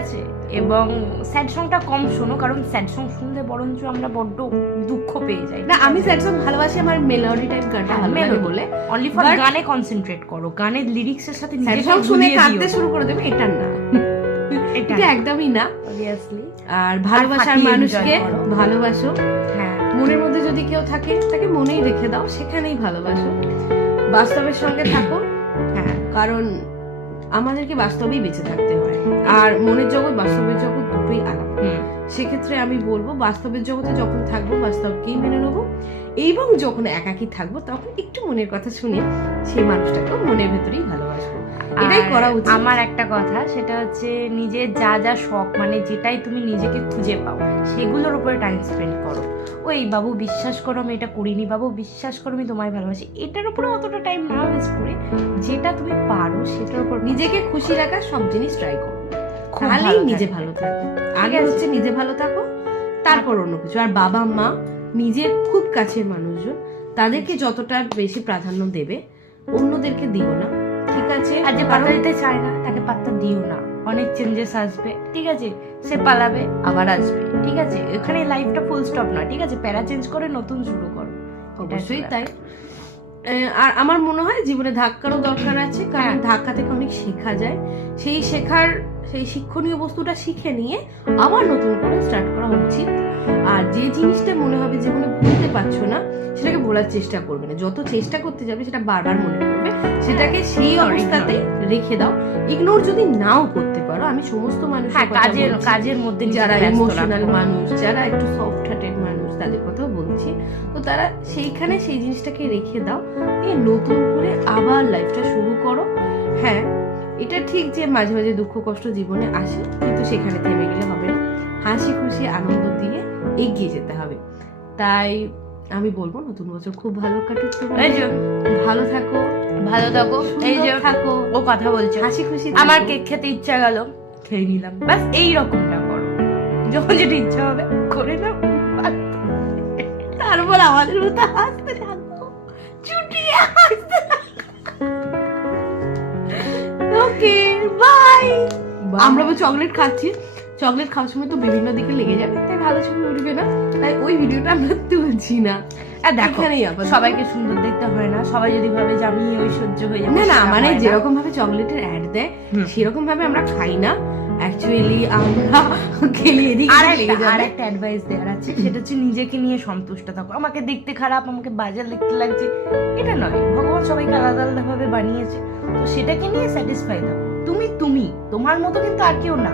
আছে, এবং স্যাড সংটা কম শোনো, কারণ স্যাড সং শুনলে বরঞ্চ আমরা বড্ড দুঃখ পেয়ে যাই। না আমি স্যাড সং ভালোবাসি, আমার মেলোডি টাইপ গানটা ভালো লাগে বলে অনলি ফর গানে কনসেন্ট্রেট করো, গানের লিরিক্সের সাথে স্যাড সং শুনে কাঁদতে শুরু করে দেবে, এটা না, এটা একদমই না। অবভিয়াসলি আর ভালোবাসার মানুষকে ভালোবাসো, হ্যাঁ, মনের মধ্যে যদি কেউ থাকে তাকে মনেই রেখে দাও, সেখানেই ভালোবাসো, বাস্তবের সঙ্গে থাকো। হ্যাঁ, কারণ আমাদেরকে বাস্তবেই বেঁচে থাকতে হয়, আর মনের জগৎ বাস্তবের জগৎ দুটোই আলাদা। সেক্ষেত্রে আমি বলবো বাস্তবের জগতে যখন থাকবো বাস্তবকেই মেনে নেবো, এবং যখন একাকী থাকবো তখন একটু মনের কথা শুনে সেই মানুষটাকে মনের ভেতরেই ভালোবাসবো, এটাই করা উচিত। আমার একটা কথা, সেটা হচ্ছে নিজের যা যা শখ, মানে যেটাই তুমি নিজেকে খুঁজে পাও সেগুলোর উপরে টাইম স্পেন্ড করো। ওই বাবু বিশ্বাস করো আমি এটা করিনি, বাবু বিশ্বাস করো আমি তোমায় ভালোবাসি, এটার উপরে অতটা টাইম না ওয়েস্ট করে যেটা তুমি পারো সেটার উপর নিজেকে খুশি রাখার সব জিনিস ট্রাই করো, তাহলেই নিজে ভালো থাকবে। আগে হচ্ছে নিজে ভালো থাকো, তারপর অন্য কিছু। আর বাবা মা, নিজের খুব কাছের মানুষজন, তাদেরকে যতটা বেশি প্রাধান্য দেবে, অন্যদেরকে দিও না, ঠিক আছে? আর যে পাত্তা দিতে চায় না তাকে পাত্তা দিও না, অনেক চেঞ্জেস আসবে, ঠিক আছে? সে পালাবে আবার আসবে, ঠিক আছে? এখানে লাইফটা ফুল স্টপ না, ঠিক আছে? প্যারা চেঞ্জ করে নতুন শুরু করো, অবশ্যই তাই। আর আমার মনে হয় জীবনে ধাক্কারও দরকার আছে, কারণ ধাক্কা থেকে অনেক শেখা যায়। সেই শিক্ষণীয় বস্তুটা শিখে নিয়ে আবার নতুন করে স্টার্ট করা উচিত। আর যে জিনিসটা মনে হবে জীবনে ভুলতে পারছো না, সেটাকে ভোলার চেষ্টা করবে না, যত চেষ্টা করতে যাবে সেটা বারবার মনে পড়বে, সেটাকে সেই অবস্থাতে রেখে দাও। ইগনোর যদি নাও করতে পারো, আমি সমস্ত মানুষ কাজের মধ্যে যারা ইমোশনাল মানুষ, যারা একটু সফট হার্টেড মানুষ, তাদের কথাও বলছি, তো তারা সেইখানে সেই জিনিসটাকে রেখে দাও, দিয়ে নতুন করে আবার লাইফটা শুরু করো। হ্যাঁ, এটা ঠিক যে মাঝে মাঝে দুঃখ কষ্ট জীবনে আসে, কিন্তু সেখানে থেমে গেলে হবে না, হাসি খুশি আনন্দ দিয়ে এগিয়ে যেতে হবে। তাই আমি বলবো নতুন বছর খুব ভালো কাটুক, ভালো থাকো, এই যে থাকো, ও কথা বলছে হাসি খুশি। আমার কেক খেতে ইচ্ছা গেল, খেয়ে নিলাম, বাস এই রকমটা করো, যখন যেটা ইচ্ছা হবে করে নাও, তারপর আমাদের মতো হাসতে থাকো, চুটিয়ে হাসতে ওকে বাই। আমরা চকলেট খাচ্ছি, চকলেট খাওয়ার সময় তো বিভিন্ন দিকে লেগে যাবে, তাই ভালো ছবি উঠবে না, তাই ওই ভিডিওটা আমরা তুলছি না। দেখো সবাইকে সুন্দর দেখতে হয় না, সবাই যদি ভাবে যে আমি ঐশ্বর্য হয়ে যাবো, না না, মানে যেরকম ভাবে চকলেটের অ্যাড দেয় সেরকম ভাবে আমরা খাই না, অ্যাকচুয়ালি আমরা খেলে এদিকে আর একটা অ্যাডভাইস দেওয়ার আছে, সেটা হচ্ছে নিজেকে নিয়ে সন্তুষ্ট থাকো। আমাকে দেখতে খারাপ, আমাকে বাজে দেখতে লাগছে, এটা নয়, ভগবান সবাইকে আলাদা আলাদা ভাবে বানিয়েছে, তো সেটাকে নিয়ে স্যাটিসফাই থাকো। তুমি তোমার মতো কিন্তু আর কেউ না।